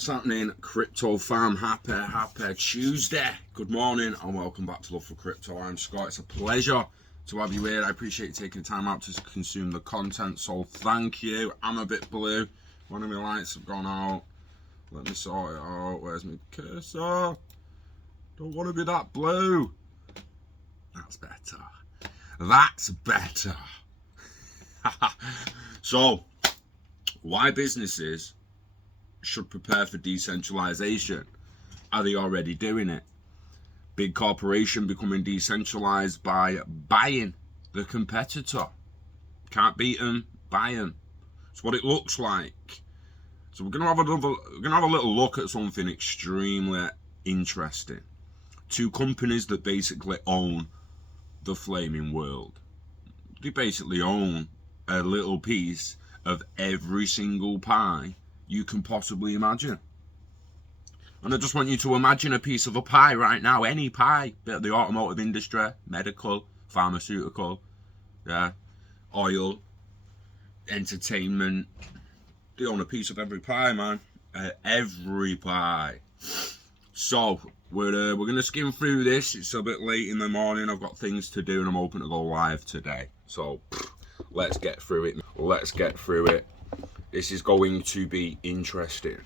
What's happening, crypto fam? Happy Tuesday. Good morning and welcome back to Love for Crypto. I'm Scott. It's a pleasure to have you here. I appreciate you taking time out to consume the content, so thank you. I'm a bit blue. One of my lights have gone out. Let me sort it out. Where's my cursor? Don't want to be that blue. That's better. That's better. So, why businesses should prepare for decentralization? Are they already doing it? Big corporation becoming decentralized by buying the competitor. Can't beat them, buy them. It's what it looks like. So we're gonna have a little look at something extremely interesting. Two companies that basically own the flaming world. They basically own a little piece of every single pie you can possibly imagine. And I just want you to imagine a piece of a pie right now, any pie, the automotive industry, medical, pharmaceutical, oil, entertainment. They own a piece of every pie, man. Every pie. So we're gonna skim through this. It's a bit late in the morning. I've got things to do and I'm hoping to go live today. So let's get through it. This is going to be interesting.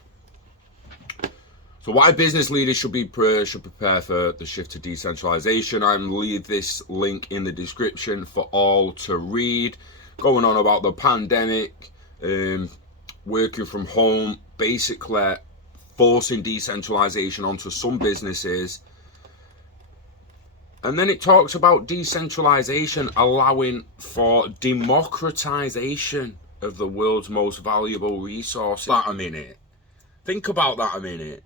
So why business leaders should prepare for the shift to decentralization. I'm leave this link in the description for all to read. Going on about the pandemic, working from home, basically forcing decentralization onto some businesses. And then it talks about decentralization allowing for democratization of the world's most valuable resource. Think about that a minute.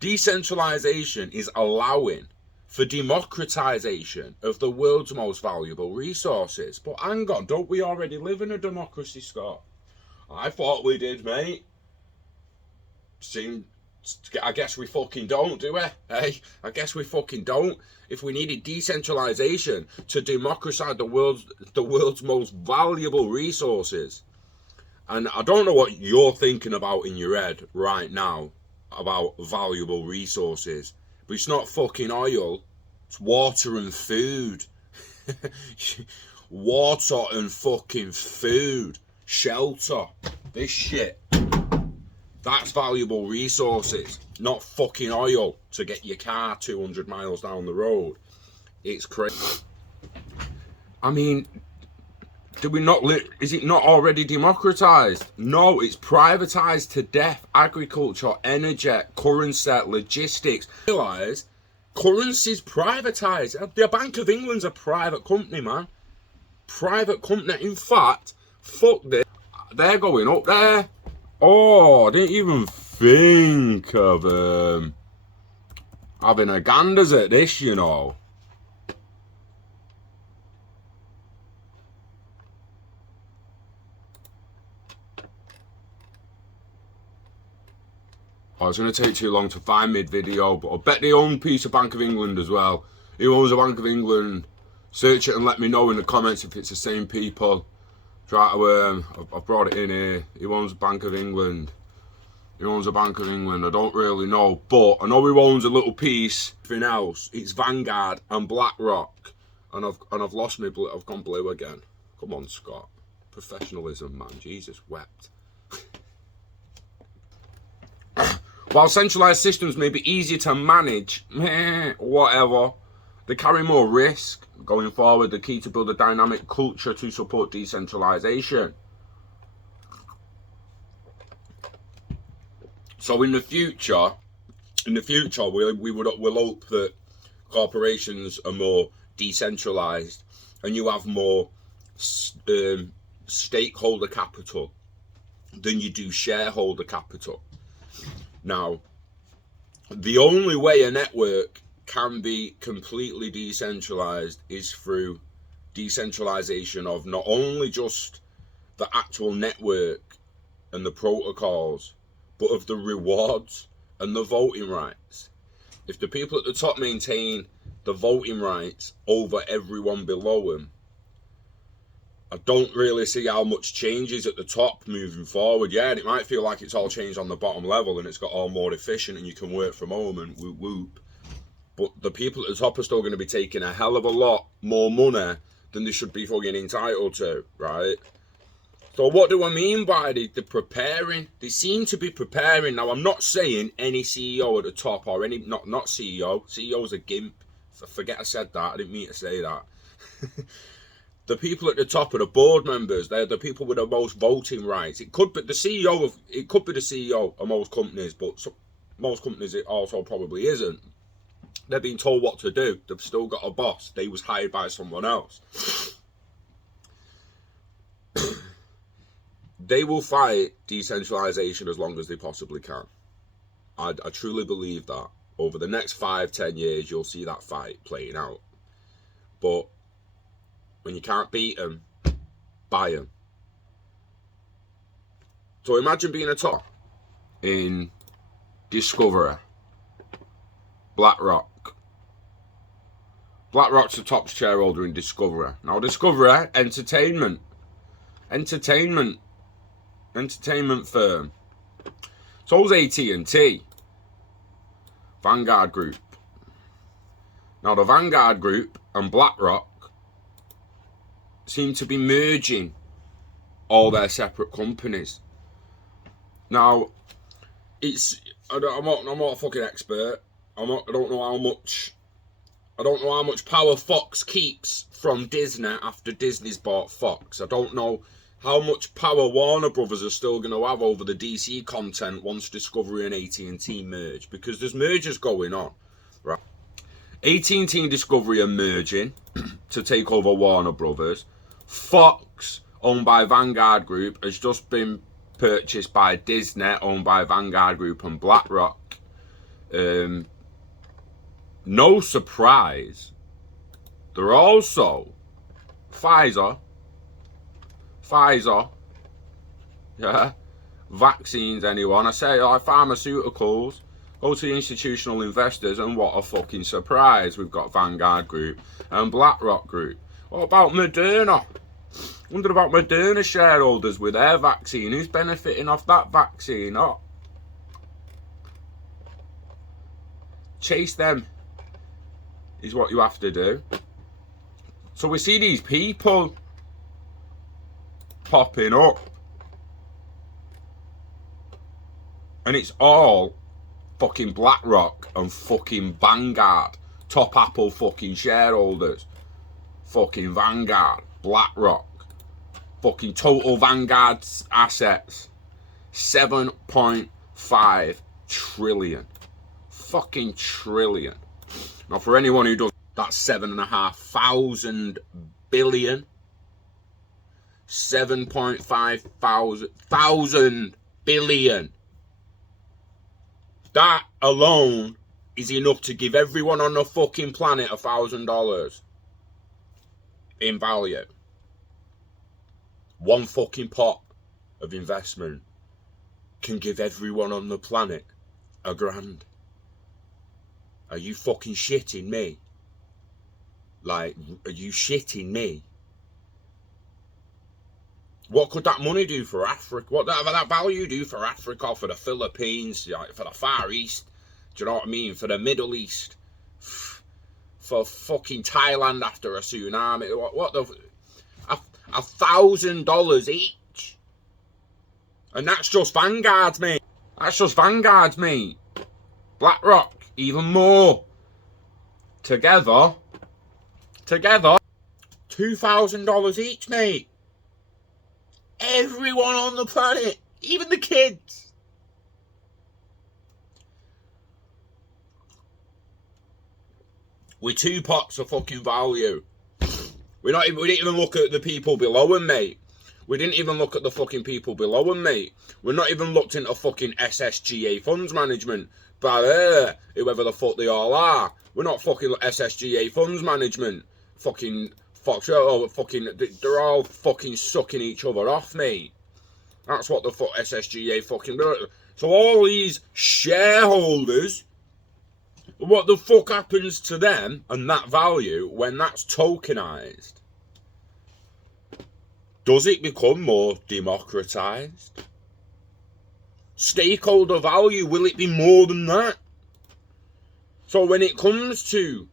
Decentralization is allowing for democratization of the world's most valuable resources. But hang on, don't we already live in a democracy, Scott? I thought we did, mate. I guess we fucking don't, do we? Hey, I guess we fucking don't. If we needed decentralization to democratize the world's most valuable resources, and I don't know what you're thinking about in your head right now about valuable resources, but it's not fucking oil. It's water and food. Water and fucking food. Shelter. This shit. That's valuable resources, not fucking oil to get your car 200 miles down the road. It's crazy. I mean, is it not already democratized? No, it's privatized to death. Agriculture, energy, currency, logistics. Realize currency's privatized. The Bank of England's a private company, man. Private company. In fact, fuck this. They're going up there. Oh, I didn't even think of having a ganders at this, you know. Oh, it's going to take too long to find mid-video, but I bet they own a piece of Bank of England as well. Who owns the Bank of England? Search it and let me know in the comments if it's the same people. Try to, I've brought it in here. He owns the Bank of England. He owns the Bank of England. I don't really know, but I know he owns a little piece. Everything else, it's Vanguard and BlackRock, and I've lost my blue. I've gone blue again. Come on, Scott. Professionalism, man. Jesus wept. While centralized systems may be easier to manage, whatever, they carry more risk. Going forward, the key to build a dynamic culture to support decentralization. So in the future, we'll hope that corporations are more decentralized and you have more stakeholder capital than you do shareholder capital. Now, the only way a network can be completely decentralized is through decentralization of not only just the actual network and the protocols, but of the rewards and the voting rights. If the people at the top maintain the voting rights over everyone below them, I don't really see how much changes at the top moving forward. Yeah, and it might feel like it's all changed on the bottom level and it's got all more efficient and you can work from home and whoop whoop. But the people at the top are still going to be taking a hell of a lot more money than they should be fucking entitled to, right? So what do I mean by the preparing? They seem to be preparing. Now, I'm not saying any CEO at the top or any, not CEO. CEO's a gimp. I forget I said that. I didn't mean to say that. The people at the top are the board members. They're the people with the most voting rights. It could be the CEO of most companies, but most companies it also probably isn't. They're being told what to do. They've still got a boss. They was hired by someone else. They will fight decentralization as long as they possibly can. I truly believe that. Over the next 5-10 years, you'll see that fight playing out. But when you can't beat them, buy them. So imagine being a top in Discovery, BlackRock. BlackRock's the top shareholder in Discovery. Now Discovery, entertainment firm. So's AT&T, Vanguard Group. Now the Vanguard Group and BlackRock seem to be merging all their separate companies. Now, I'm not a fucking expert. I don't know how much power Fox keeps from Disney after Disney's bought Fox. I don't know how much power Warner Brothers are still going to have over the DC content once Discovery and AT&T merge, because there's mergers going on, right? AT&T and Discovery are merging to take over Warner Brothers. Fox, owned by Vanguard Group, has just been purchased by Disney, owned by Vanguard Group and BlackRock. No surprise, they're also Pfizer, yeah, vaccines, anyone. I say like pharmaceuticals, go to the institutional investors, and what a fucking surprise, we've got Vanguard Group and BlackRock Group. What about Moderna? Wonder about Moderna shareholders with their vaccine. Who's benefiting off that vaccine? Oh, chase them is what you have to do. So we see these people popping up, and it's all fucking BlackRock and fucking Vanguard, top Apple fucking shareholders. Fucking Vanguard, BlackRock, fucking total Vanguard's assets, 7.5 trillion. Fucking trillion. Now for anyone who does, that's 7,500 billion. 7.5 thousand billion. That alone is enough to give everyone on the fucking planet $1,000 in value. One fucking pot of investment can give everyone on the planet $1,000. Are you fucking shitting me? Like, are you shitting me? What could that money do for Africa? What that value do for Africa, for the Philippines, for the Far East? Do you know what I mean? For the Middle East? For fucking Thailand after a tsunami? What the... $1,000 each. And that's just Vanguard, mate. That's just Vanguard, mate. BlackRock, even more. Together, $2,000 each, mate. Everyone on the planet, even the kids. With 2 pots of fucking value. We didn't even look at the people below them, mate. We didn't even look at the fucking people below them, mate. We're not even looked into fucking SSGA funds management. But whoever the fuck they all are. We're not fucking SSGA funds management. Fucking Fox, they're all fucking sucking each other off, mate. That's what the fuck SSGA fucking do. So all these shareholders, what the fuck happens to them and that value when that's tokenized? Does it become more democratized? Stakeholder value, will it be more than that? So when it comes to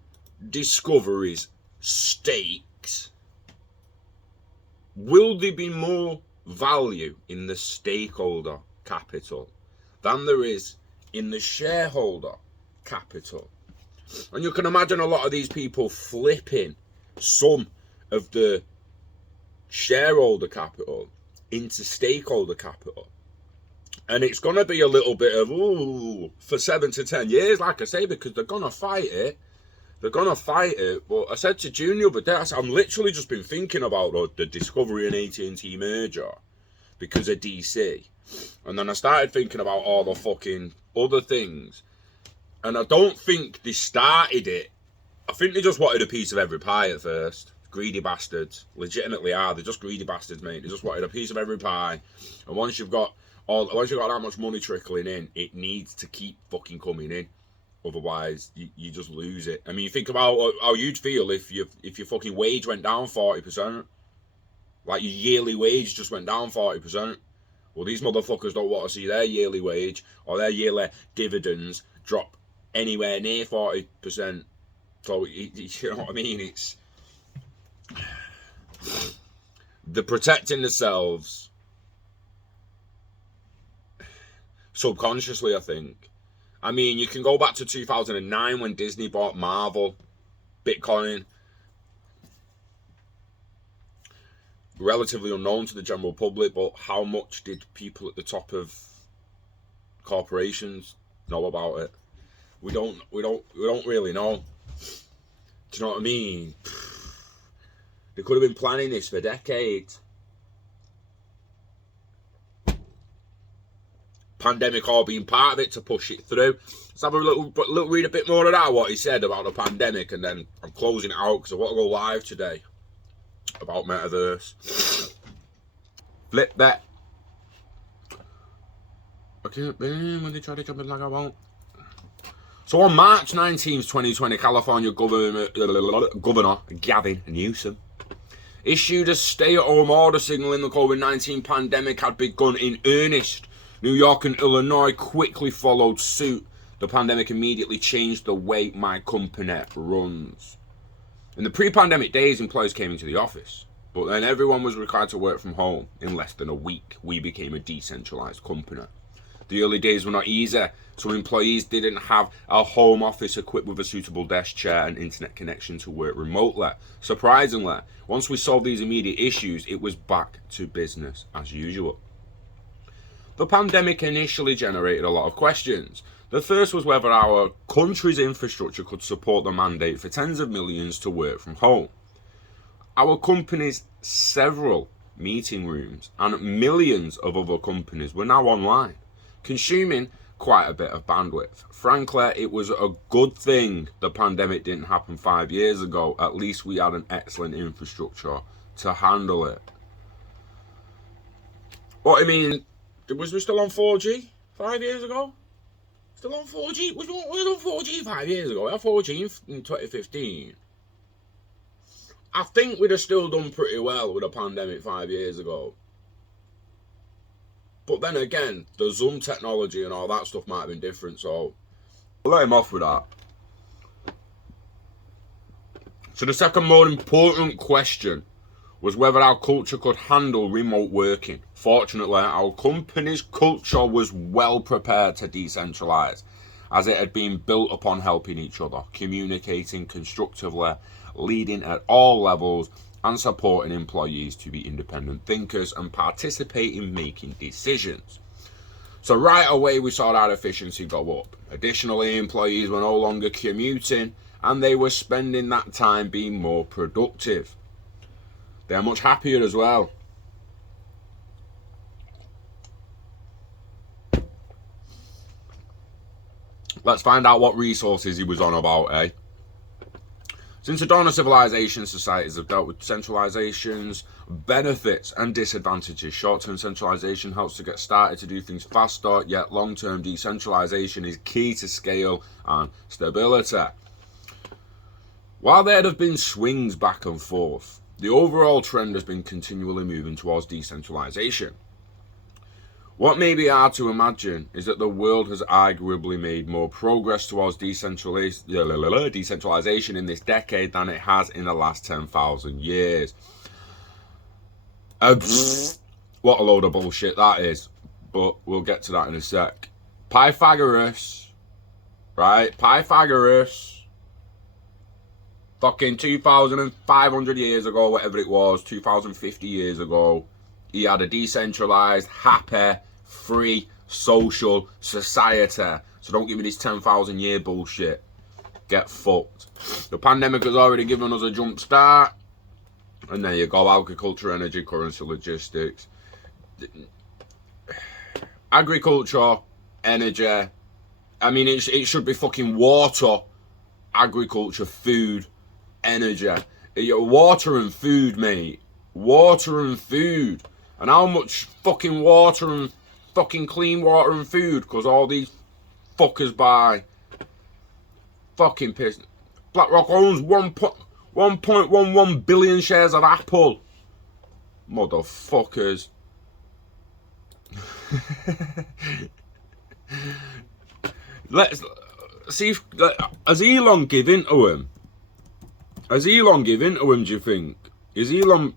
Discovery's stakes, will there be more value in the stakeholder capital than there is in the shareholder capital? And you can imagine a lot of these people flipping some of the shareholder capital into stakeholder capital. And it's going to be a little bit of, ooh, for 7 to 10 years, like I say, because they're going to fight it. They're going to fight it. But I said to June the other day, I said, I'm literally just been thinking about the Discovery and AT&T merger because of DC. And then I started thinking about all the fucking other things. And I don't think they started it. I think they just wanted a piece of every pie at first. Greedy bastards. Legitimately are. They're just greedy bastards, mate. They just wanted a piece of every pie. And once you've got that much money trickling in, it needs to keep fucking coming in. Otherwise, you just lose it. I mean, think about how you'd feel if your fucking wage went down 40%. Like your yearly wage just went down 40%. Well, these motherfuckers don't want to see their yearly wage or their yearly dividends drop anywhere near 40%. So, you know what I mean? It's... They're protecting themselves subconsciously, I think. I mean, you can go back to 2009 when Disney bought Marvel, Bitcoin. Relatively unknown to the general public, but how much did people at the top of corporations know about it? We don't really know. Do you know what I mean? They could have been planning this for decades. Pandemic all being part of it to push it through. Let's have a little read a bit more of that, what he said about the pandemic, and then I'm closing it out because I want to go live today about metaverse. Flip that. I can't be when they try to jump in like I won't. So on March 19th, 2020, California Governor Gavin Newsom issued a stay-at-home order signaling the COVID-19 pandemic had begun in earnest. New York and Illinois quickly followed suit. The pandemic immediately changed the way my company runs. In the pre-pandemic days, employees came into the office, but then everyone was required to work from home. In less than a week, we became a decentralized company. The early days were not easy. Some employees didn't have a home office equipped with a suitable desk chair and internet connection to work remotely. Surprisingly, once we solved these immediate issues, it was back to business as usual. The pandemic initially generated a lot of questions. The first was whether our country's infrastructure could support the mandate for tens of millions to work from home. Our company's several meeting rooms and millions of other companies were now online, consuming quite a bit of bandwidth. Frankly, it was a good thing the pandemic didn't happen 5 years ago. At least we had an excellent infrastructure to handle it. What I mean, was we still on 4G 5 years ago? Still on 4G? We were on 4G 5 years ago. We had 4G in 2015. I think we'd have still done pretty well with a pandemic 5 years ago. But then again, the Zoom technology and all that stuff might have been different, so I'll let him off with that. So the second more important question was whether our culture could handle remote working. Fortunately, our company's culture was well prepared to decentralize, as it had been built upon helping each other, communicating constructively, leading at all levels, and supporting employees to be independent thinkers and participate in making decisions. So right away we saw that efficiency go up. Additionally, employees were no longer commuting and they were spending that time being more productive. They're much happier as well. Let's find out what resources he was on about, eh? Since the dawn of civilization, societies have dealt with centralization's benefits and disadvantages. Short-term centralization helps to get started to do things faster, yet long-term decentralization is key to scale and stability. While there have been swings back and forth, The overall trend has been continually moving towards decentralization. What may be hard to imagine is that the world has arguably made more progress towards decentralization in this decade than it has in the last 10,000 years. What a load of bullshit that is, but we'll get to that in a sec. Pythagoras, fucking 2,500 years ago, whatever it was, 2,050 years ago, he had a decentralized, happy, free, social society. So don't give me this 10,000 year bullshit. Get fucked. The pandemic has already given us a jump start. And there you go, agriculture, energy, currency, logistics. Agriculture, energy. I mean, it should be fucking water, agriculture, food, energy. Water and food, mate. Water and food. And how much fucking water and fucking clean water and food? Because all these fuckers buy fucking piss. BlackRock owns 1.11 billion shares of Apple. Motherfuckers. Let's see if has Elon given to him? Has Elon given to him, do you think? Has Elon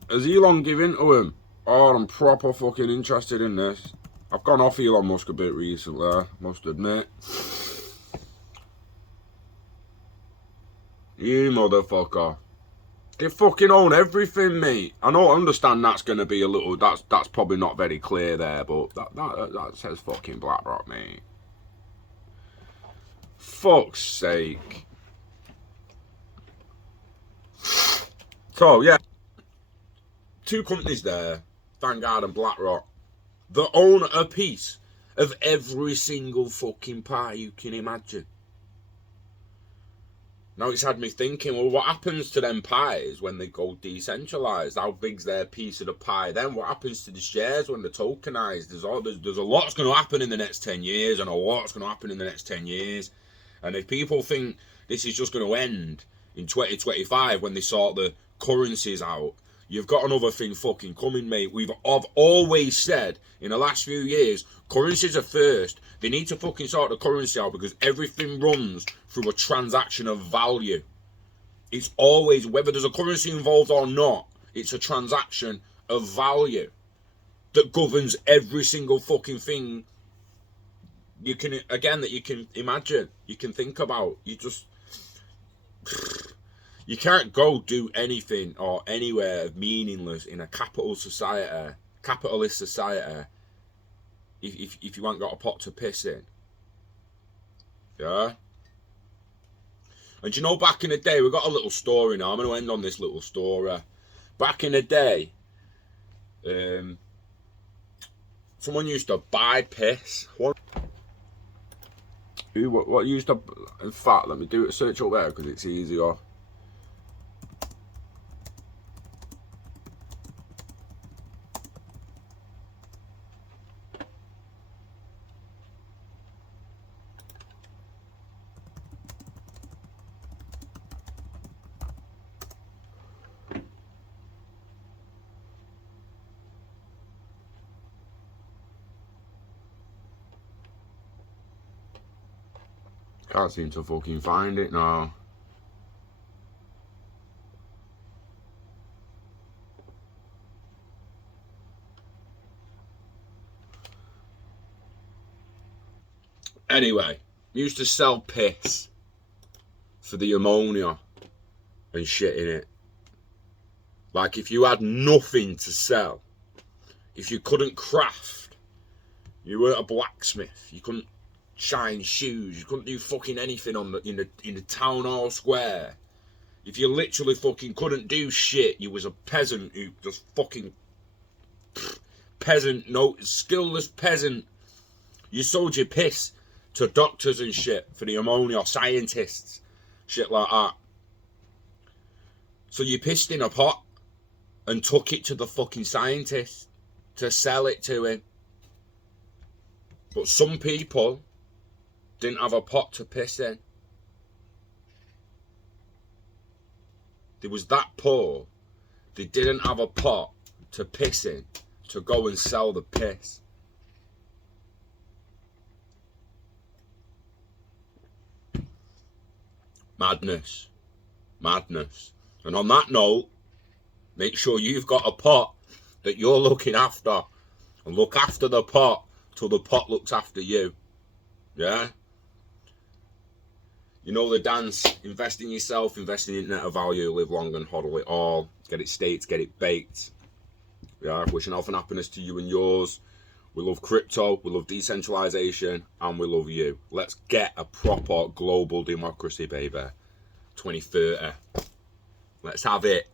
given to him? Oh, I'm proper fucking interested in this. I've gone off Elon Musk a bit recently, I must admit. You motherfucker. They fucking own everything, mate. I don't understand that's going to be a little... That's probably not very clear there, but that says fucking BlackRock, mate. Fuck's sake. So, yeah. Two companies there, Vanguard and BlackRock, that own a piece of every single fucking pie you can imagine. Now it's had me thinking, well, what happens to them pies when they go decentralised? How big's their piece of the pie then? What happens to the shares when they're tokenised? There's a lot that's going to happen in the next 10 years, and a lot's going to happen in the next 10 years. And if people think this is just going to end in 2025 when they sort the currencies out, you've got another thing fucking coming, mate. I've always said in the last few years, currencies are first. They need to fucking sort the currency out because everything runs through a transaction of value. It's always, whether there's a currency involved or not, it's a transaction of value that governs every single fucking thing you can imagine, you can think about. You can't go do anything or anywhere meaningless in a capitalist society if you ain't got a pot to piss in. Yeah? And you know, back in the day, we got a little story now. I'm going to end on this little story. Back in the day, someone used to buy piss. What used to... In fact, let me do a search up there because it's easier. Can't seem to fucking find it now. Anyway, used to sell piss for the ammonia and shit in it. Like, if you had nothing to sell, if you couldn't craft, you weren't a blacksmith, you couldn't shine shoes, you couldn't do fucking anything in the town hall square. If you literally fucking couldn't do shit, you was a peasant who just fucking skillless peasant. You sold your piss to doctors and shit for the ammonia, or scientists, shit like that. So you pissed in a pot and took it to the fucking scientist to sell it to him. But some people didn't have a pot to piss in. They was that poor They didn't have a pot to piss in to go and sell the piss. Madness. Madness. And on that note, make sure you've got a pot that you're looking after. And look after the pot till the pot looks after you. Yeah? You know the dance. Invest in yourself, invest in net of value, live long and hodl it all. Get it staked, get it baked. Yeah, wishing health and happiness to you and yours. We love crypto, we love decentralization, and we love you. Let's get a proper global democracy, baby. 2030. Let's have it.